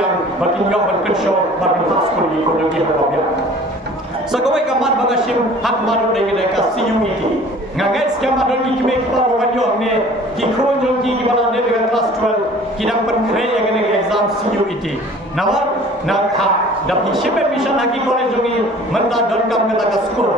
yang bagi yang berkensyo bagi school di kondisi Hapobian. Segawai kamat bagasim hak malu dengan mereka CUET. Ngagai sekian malu di kime kita wajar ni kikron jom ki mana dengan kelas 12 kidang penkre yang dengan exam CUET. Nawar nak dapat siapa mission lagi college jongi menda don kam kata skor.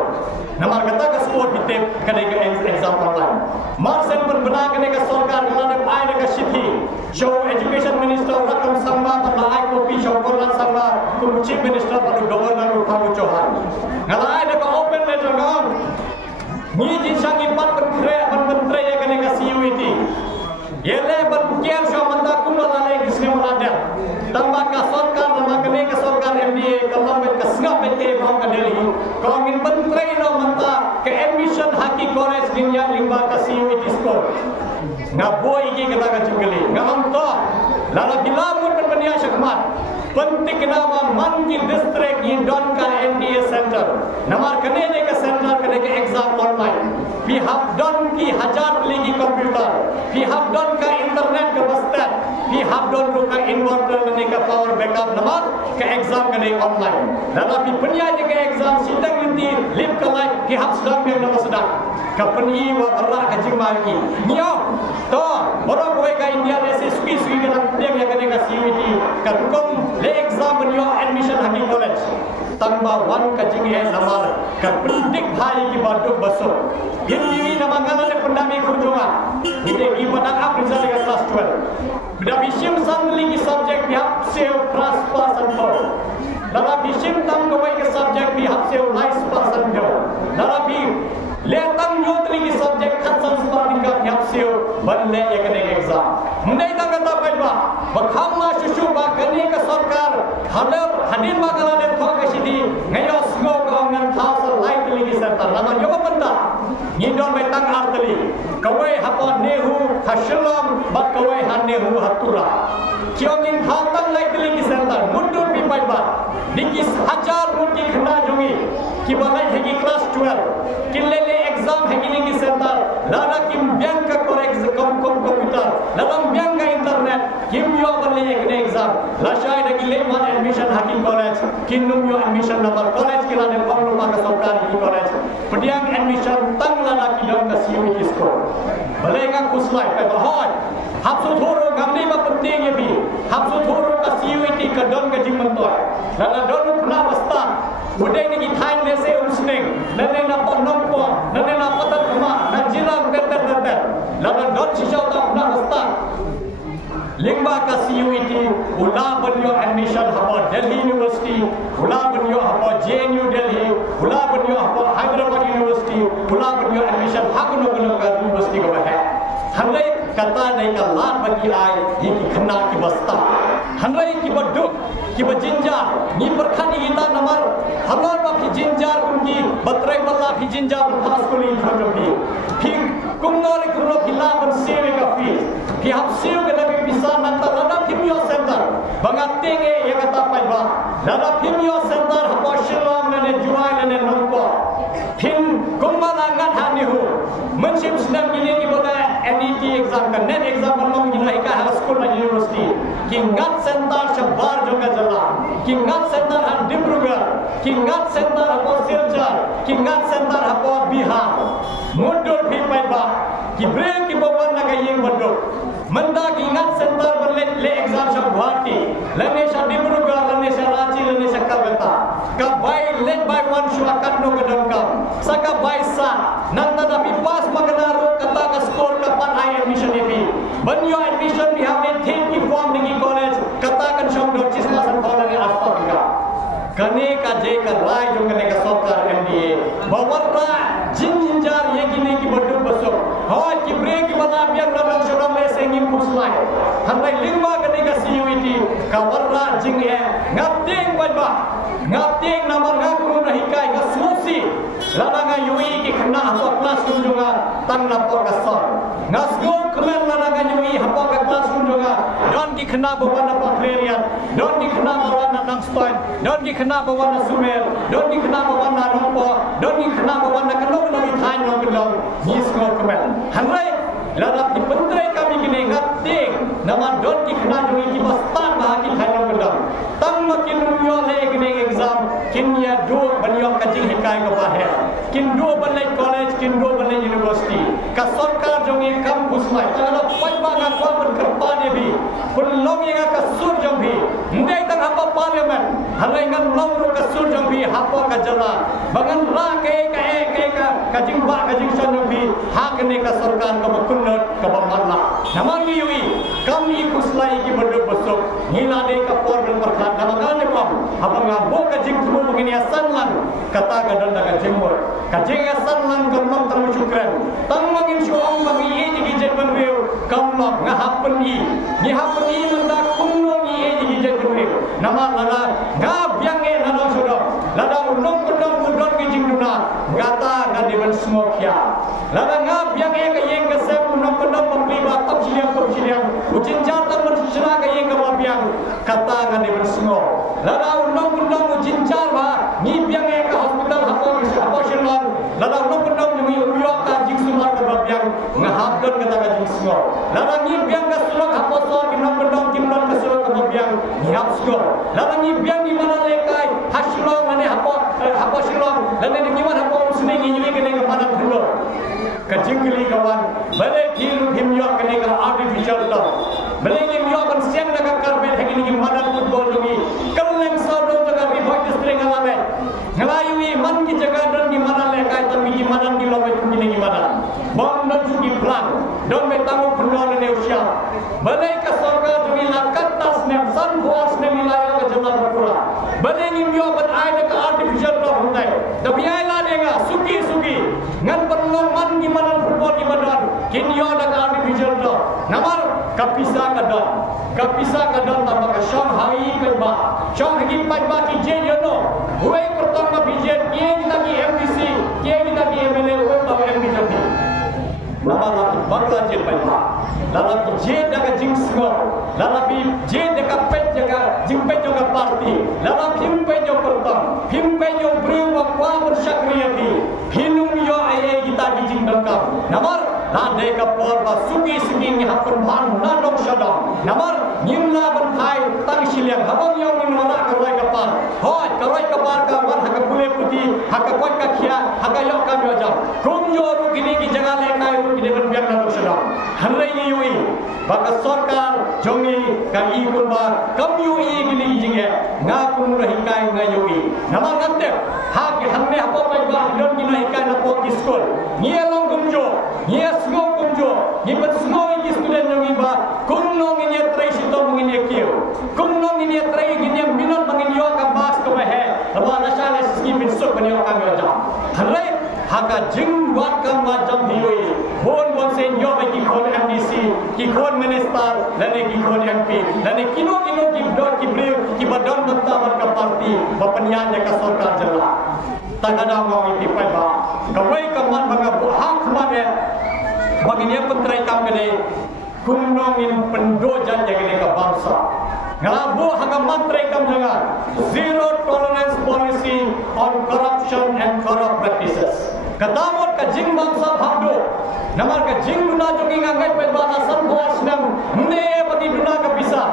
Namar kata ke skor bitep kadai ke exam online. Marsen berbena kadai ke sarkar kalau ai ke sithi. Show education minister rakam sama pada ai kopi show korlan sama tu chief minister pada governor Uthamu Chauhan. Kalau ada ke open letter ngam ni jinsang impat menteri yang kena ke CUET yele berbukian so manda kumla lalai kisne mulada tambah ka sarkar nama kena ke sarkar MBA kalau ke sengap bete bang ke Delhi kalau min menteri no manda ke admission haki college dunia lingba ke CUET score ngaboi ki kata ka cingeli ngam to lala bilamun berbenia syakmat penting nama mangi district in Donka MDA Center. Namar kene ke center kene ke exam online. We have done ki hajar lagi komputer. We have done ka internet ke bastat. We have done ka inverter kene ke power backup namar ke exam kene online. Dalam punya je ke exam sidang nanti lip ke live ki have sedang yang nama sedang. Kapeni wa barra ka jimagi. Niyo to borok kowe ka India desi suki dalam yang kene ke CUET ka hukum le exam bernyo admission haki college tambah wan kajing namar ka pendik bhai ki baduk baso ini nama ngala pendami kurjunga ide ibadah ap result ke class 12 bida bishim sandli ki subject bi hap save plus person for dara bishim tam ko ke subject bi hap save nice person do dara bi letang yotri ki subject khasan starting ka bi hap save banle ye kene exam mundai tang kata paiba bakhamma shushu ba kani ka sarkar hadar hadin ba kala de thok sidi ngayo sgo ko ngan thasa light ligi center nama yo benda ni don betang artali kawai hapo nehu hashilam bat kawai hanehu hatura kiongin thatan light ligi center mundur bi paiba dikis hajar muti khna jongi ki balai hegi class 12 kilele exam hegi ligi center lada kim bank ka correct computer dalam bank ka internet kim yo balai ekne exam la shai dagi leman admission hakim college kinum yo admission number college kila ne panglo ma ka sarkar ki college pediang admission tang lada ki dong ka CUET score balai ka kuslai pe bahoi hapsu thoro gamni ma penting ye bi hapsu thoro ka CUET ka don ka jimantoy lada don khna wasta budai ni ki thain le se umsning nane na ponompo nane na patar kama na jilang ter lada don sisau ta khna wasta lingba ka CUET ula banyo admission haba Delhi University ula banyo haba JNU Delhi ula banyo haba Hyderabad University ula banyo admission hakuno gano ka university ko ba hanai kata dai ka lat bagi ai ki khna ki basta hanai ki baduk ki bajinja ni perkhani kita namar hamar ba ki jinjar kungi batrai balla ki jinjar pas kuli khojobi ki kumnori kuno kila bersih ka fi ki hapsiu ke nabi bisa nanta lada kimio center bangatenge yang kata paiba lada kimio center hapa shillong nane juai nane nompo pin kumalangan hanihu menship sedang ini ki bola NET exam kan net exam belum gila ka high school na university kingat center shabar joka jala kingat center han Dibrugarh kingat center hapa Silchar kingat center hapa Bihar mundur pi paiba ki break ki bawan na kayeng badok menda kingat center berle le exam sha Guwahati lene sha Dibrugarh lene sha Ranchi lene sha Kolkata ka by led by one shuakat no kadangkam saka by sa nanta da pas magnaro kata ka score ka pan I admission epi banyo admission bi have think ki form ningi college kata kan shom dochis masan phone ni asta ka kane ka je ka rai jong kane ka sarkar MDA bawarra jinjar ye kine ki bodu baso ha ki break ki bala biar na bang shodam le sengim puslai hanai lingba kane ka CUET ka warra jing e ngapting ba ngapting namar ngakru na hikai ka susi ladanga UI ki khna ha class kunjunga tang na por ka sor ngasgo kmen ladanga UI ha ka class kunjunga don ki khna bawan na Klerian don ki khna bawan na Nangstoin don ki khna bawan na Sumer don ki khna bawan na Nompo don ki khna bawan na Kalong na Thain no Kalong nisgo kmen hanrai ladap di pentrai kami kini ngapting nama don ki khna UI ki bastan ba ki Thain no Kalong kin ya do baniok ka jing hikai ko bahe kin do balai college kin do balai university ka sarkar jongi kampus mai tangalo pajba ga kwabun kerpa ne bi pun long yang ka sur jong bi ndai tang apa parliament halai ngan long ro ka sur jong bi hapa ka jala bangan ra ka jing ba ka jing son jong bi hak ne ka sarkar ka kunot ka bamalla namani yui kami kuslai ki berduk besok ngila de ka por ben berkat namakan ne pam apa ngabo ka jing tu begini asanlan kata ka dan ka jingmor ka jing asanlan ka mam tamu syukran tang mangin syuang bagi ye ji jet ban weu kam lok ngahapen ni hapen menda kumno ni ye ji jet ban weu nama lala ngab yang e nalo sudo lada unong kedong mudon ki jing duna ngata ka de ban smokya lada ngab yang e ka yeng ka sem unong kedong pemliba top siliang ucin jatan bersisna ka yeng ka babiang kata ka de ban smok lada unong kedong ucin jarba ni biang e ka hospital apa silong lada unong kedong ni uyo ka jing sumar ka babiang ngahapkan kata ka jing smok lada ni biang ka sulok apa sor ki unong kedong kimlon ka sulok ka babiang ni hap smok lada ni biang di mana lekai hasilong ane apa silong lada ni gimana apa usni ni nyui kene ka padan dulu ka jingli kawan bale kilu himyo kene ka artificial to bale himyo kan siang na ka karpet hegi ni madan football dungi kaleng saudo jaga riboi distreng alame ngalayui man ki jaga dan di mana lekai tapi di madan di lobe tu ni madan bom dan sugi plan don betangu pendon ne usia bale ka sarkar dungi lakat tas ne san buas ne wilayah ka jala berpula bale himyo ban ai ka artificial to hundai tapi ai la denga sugi ngan perlong man di mana football di madan kinyo da ka artificial to namar kapisa kadon tambah ke Shanghai kedba Shanghai kedba ki je no huai pertama bijen ye kita ki MDC ye kita ki MLA huai tahu MDC nama lagi bakla je kedba lala ki je daga jing sngo lala bi je daga pet jaga jing pet jaga parti lala phim pe jo pertam phim pe jo bru wa kwa bersyakriyati hinum yo ai kita ki jing dangkap namar la de ka por ba sugi ni hapun ban na dok shadam namar nimla ban khai tang siliang habang yo min wala ka roi ka par hoi ka roi ka par ka wan hak pule puti hak koi ka khia hak yo ka yo jam kum yo ru gini ki jaga le kai ru gini ban biang na dok shadam hanrai ni yui ba ka sarkar jongi ka i kun ba kam yui gini jinge nga kun ro hikai nga yui namar ngante hak hanne hapo pai ba don gini hikai na po ki school ni long kumjo ni small kumjo ni pat small ni student ngi ba kunno ngi trai sito ngi kio kunno ngi trai ngi minot ngi yo ka bas ko he ba na sale ski bin so kan yo ka yo jam hanrai haka jing wat ka ma jam hioi bon sen yo ba ki kon MDC ki kon minister lane ki kon MP lane kino ki dot ki brio ki badon banta ka parti ba panyanya ka sarkar jala tagada mo iti pa ba kawai ka man mga hak mane bagini pentrai kam gede kunongin pendojan jagene ka bangsa ngalabu haga mantrai kam jaga zero tolerance policy on corruption and corrupt practices kadamot ka jing bangsa bhagdo namar ka jing duna jogi ngai pe bana san boas nam ne bagi duna ka bisa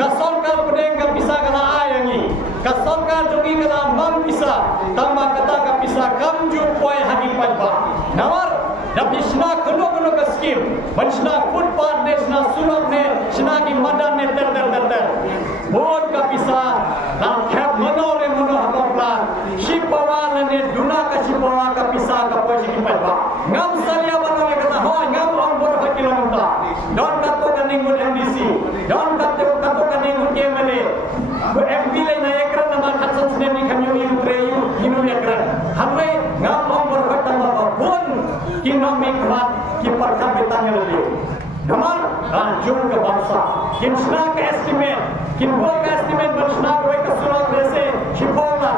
ka sarkar pedeng ka bisa kala ayangi ka sarkar jogi kala mam bisa tamba kata ka bisa kam ju poi hagi pa namar Nabi sna kono ka skim, bansna footpath ne sna sulok ne sna ki madan ne ter. Bon ka pisa, la khap mano hakopla, shipawa ne duna ka shipawa ka pisa ka poisi ki pa. Ngam salia bano ne kata ho ngam on bor ka kilometer. Don ka to ka ningun MDC, don ka to ka ningun MLA. MP le na ekran na man khatsan ne ni khamyo yu treyu hinu ekran. Hamre ngam on bor ka tamba bon kinomi krat ki parkha betanya le namar ranjun ke bangsa kinsna ka estimate kinbo ka estimate bansna ko ka surat lese shipola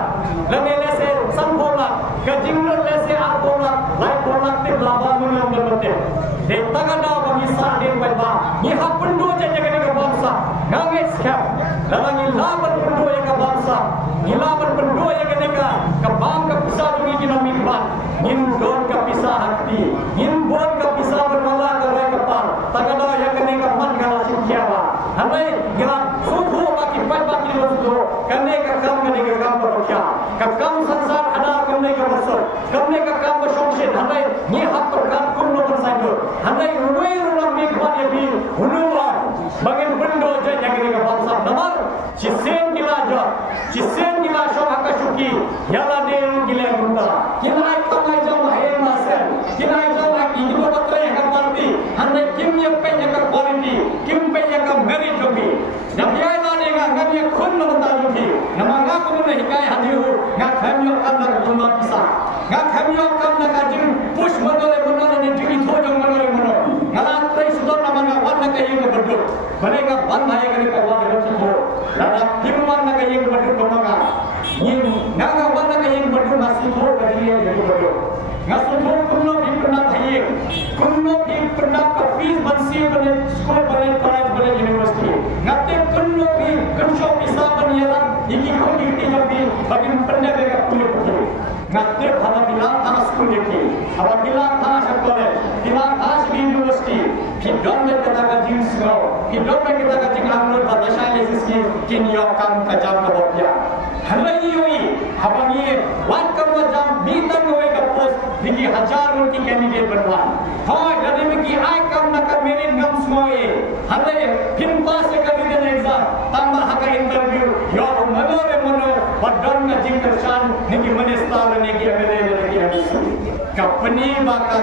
lane lese sanbola ka jinglo lese apola lai pola te laba mun ngamte de tagada bagi sa de ba ni hapundu je jagane ka bangsa ngange skap lawangi laban pundu ka bangsa ni laban pundu jagane ka bang ka pisa dugi kinomi krat nin don ka pisa hakti nin bon ka pisa berwala ka rai ka par tagada ya kene ka man kala hamai gila suhu baki pai baki lo kane ka kam kane ka kam ko kya Kakam sansar ada kamne ka bersor, kamne ka kam bersongsit, handai ni hak perkan kuno bersayur, handai ruai ruang mikwan yabi hunua, bagian bendo je jagiri ka bangsa namar, cisen kilaja, cisen kilasho hakashuki, yala deng gile bunda, kinai kamai jam haen masen, kinai jam lagi itu betul yang parti, handai kim yang penyak ka quality, kim penyak ka merit jogi, nabiai la denga ngani khun namta jogi, namaga kumne hikai hadiu, ngak khamyo kam nak kumma pisa, ngak khamyo kam nak ajing push manole manole ni jigi thojong manole manole, ngalat trai sudon namaga wan nak kayu ka berduk, banega ban bhai ka ni ka wan ka thotho, dada kimwan nak kayu ka berduk namaga, yin ngaga wan nak kayu ka berduk nasi thor ka dia jadi berduk. Ngasuthor kumno bhi pernah thayek, kumno bhi pernah ka fees bansi bane school bane college bane university, ngate kumno bhi kunsho pisa bane yaran iki khodi ti jabi bagin pande bega pule pule, ngate bhala bila thana school dekhi, aba bila thana college, bila thana university, hidon me kata ka jeans gao, hidon me kata ka jing amno badasha lesis ki kinyo kam ka jam ka bopya, halai yoi habani wan kam jam bitan hoye ka post Diki hajar unki candidate बनवान, हाँ डरे में कि आय कम न कर मेरे गम स्मोए, हले फिर पास से कर दिया एग्जाम, तंबा हका इंटरव्यू, योर मनोरे मनो, बड़न का जिंकर शान, निकी मनेस्तार निकी अमेरे निकी अमेरिका, कंपनी बाका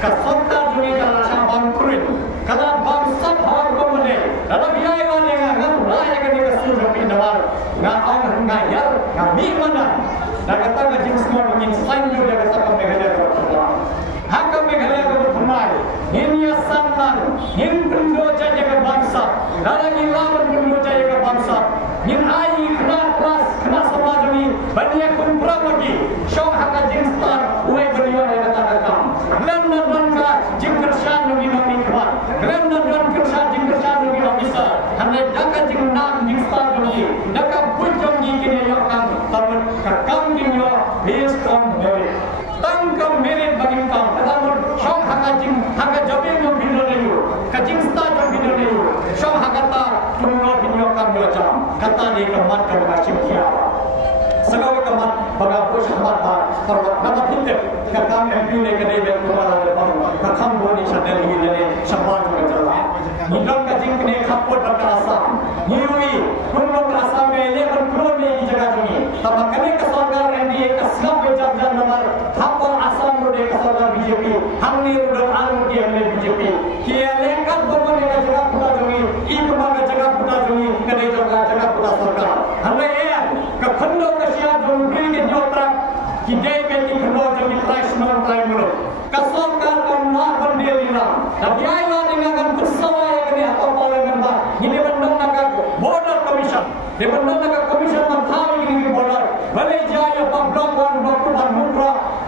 कसरता जुनी का लाशा बंकुरिन, कदा बंसा भार को मने, दादा बियाय वाले का गम लाया करने का सूझ भी नवार, ना आंग रंगा यार, ना मी मना, ना कता का जिंस को मगिन संजू या कता का मेघले Haka Meghalaya ka berthumai, ini asaman, ini pendo jaya ka bangsa, lalagi lawan pendo jaya ka bangsa, ini ai kena kelas, kena samajami, banyak pun pramagi, syong haka jinstar, uai beriwan yang kata-kata, gelanda donka jingkershan nugi nugi kuat, gelanda donkershan jingkershan nugi officer, hanya daka jingnak jingstar nugi, daka bujong kini yokan, tapi kakam kinyo based on merit. Tangkam merit bagi kau, katamu syong hakajing hakajabe no bidon leyu, kajing sta no bidon leyu, syong hakata puno bidon kam belajar, kata ni kemat kau macam kia, sekarang kemat bagaimana sahabat bar, kalau nama pinter, kakam MP ni kedai berkumar ada baru, kakam boni sadar ini jadi sahabat berjalan, hidung kajing kene kaput berkerasa, niui puno kerasa mele berpulau ni jaga juni, tapi kene kesorgar rendi keslap berjalan nomor BJP, हमने उधर आलू की हमने BJP, किया लेकर बमने का जगह पुता जोगी, एक बार का जगह पुता जोगी, कने जगह पुता सरकार, हमने ये कखंडों का शिया जोगी के जोतरा, कि जय के की खंडों जोगी प्राइस मरण प्राइम मरो, कसरकार का मार बंदे लीना, अब यार वाले का kan bersama yang kini atau parlemen bar, ini benda naga border commission, ini benda naga commission mentari ini border, balai jaya blok 1 blok 2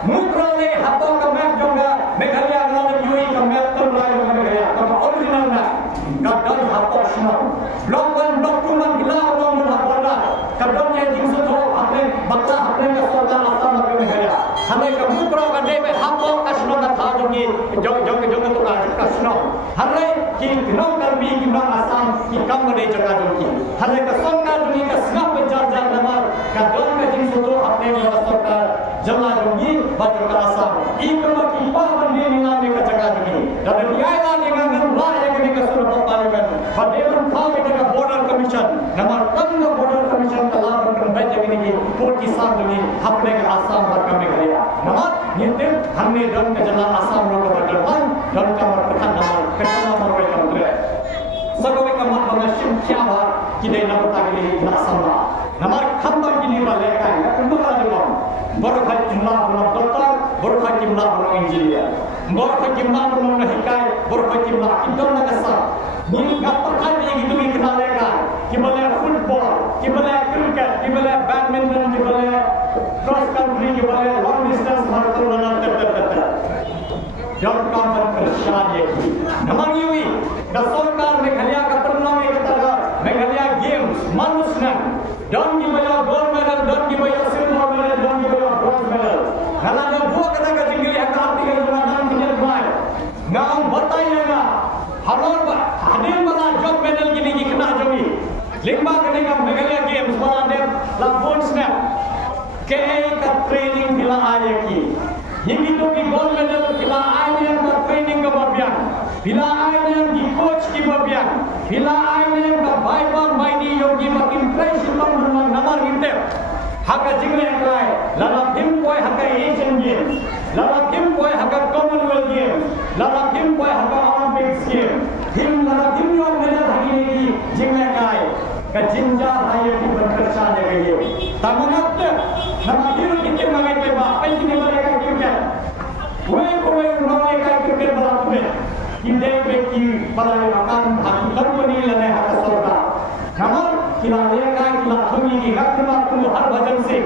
mutra le hatong ka map jonga Meghalaya ngala UI ka map ton lai Meghalaya ka original na kadal hapo sino blok 1 blok 2 nang gila long mun hapola kadal ye jing so tho apne bakta apne ka sorga asam na Meghalaya hame ka mutra ka debe hapo ka sino ka tha jongi jong to ka sino hare ki gnong kar bi ki nang asam ki kam ne jaga jongi hare ka sorga jongi ka snap jar jar namar kadal ka jing so tho apne ka sorga jama jongi batu kerasa, ibu bagi paman dia ni nami kejaga ini. Dan dia ini dengan raya kini kesuruh parlemen. Padahal kau itu ke border commission, nama tangga border commission telah berbaik yang ini pun kisah ini hamle ke Assam berkam Meghalaya. Nama nyetir hamle dan kejalan Assam lalu berdepan dan kamar pekan nama kejalan mereka berdua. Sebagai kamar pengasim siapa kita nak tagih Assam lah. Nama kambang ini balik kan, kembali lagi. Berkat jumlah orang doktor, berkat jumlah orang engineer, berkat jumlah orang hikai, berkat jumlah kita nak kesal. Ni apa kali yang itu kita lekan? Kita football, kita cricket, kita badminton, kita cross country, kita long distance marathon dan Jangan kamu kerja je. Nampak ni, dasarkan Meghalaya ka pernah Meghalaya, Meghalaya Games, manusia. Dan dibayar gold medal, dan dibayar silver medal, dan dibayar bronze medal. Kalau ada buah kata ka jingli akal tiga bulan dan punya main. Ngam bertanya na, halal hadir bala job medal gini kena jami. Limba kena ka Meghalaya Games bala dia lampun snap. ke ka training bila ayaki higi to ki gold medal bila ayaki ka training ka babian bila ayaki ki coach ki babian bila ayaki ka baibar maini yogi makin impression man namar inte haka jingle kai lala tim boy haka Asian Games lala tim boy haka Commonwealth Games lala tim boy haka Olympics Games tim lala tim yo medal hagi ni jingle kai ka jinja haya ki berkerja dengan ye tamanat nama hiru kita magai ke ba pai kini magai kai cricket we ko we magai kai cricket bala tu inde be ki bala makan haki company lane haka sorga nama kila leka kila thumi ki gakma tu har bhajan se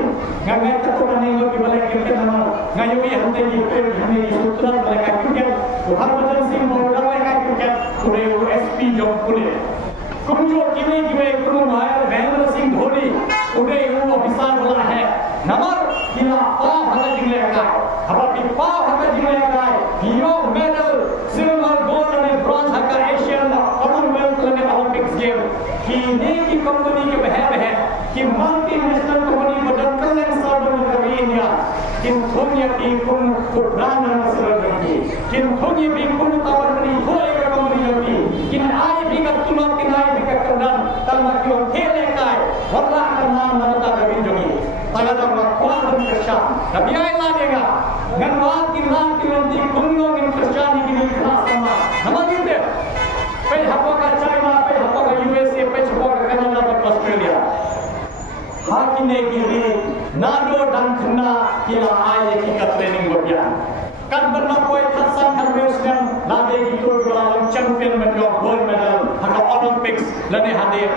ngai ta to ne lo ki bala cricket nama ngai yo hante ki pe hame sutra bala kai cricket to har bhajan se mo bala kai cricket pure SP job pure kumjo kime kuru maher Mahendra Singh Dhoni ude wo bisal bola hai namar kila pa haka jingle kai haba ki pa haka jingle kai yo medal silver gold and bronze haka Asian Commonwealth and Olympics game ki ne ki company ke behave hai ki multinational company badan kalen sarvan kari India kin thonya ki kun kuran nasr ki kin thonya bi kun tawarni thoi ka company ki kin ai bi ka tulak kin ai bi ka kandan talma ki khele kai walla karna manata ka jogi tagada ma kuan kesha tapi ai la dega ganwat ki ran ki nanti kunno ki kristani ki ni sama namaginde pe hapwa ka China pe hapwa ka USA pe hapwa ka Canada pe Australia hakine ki ri nado dan khna kila ai ki ka training bobya kan berna koi khasan kan Western lade ki tur champion medal gold medal haka Olympics lane hadir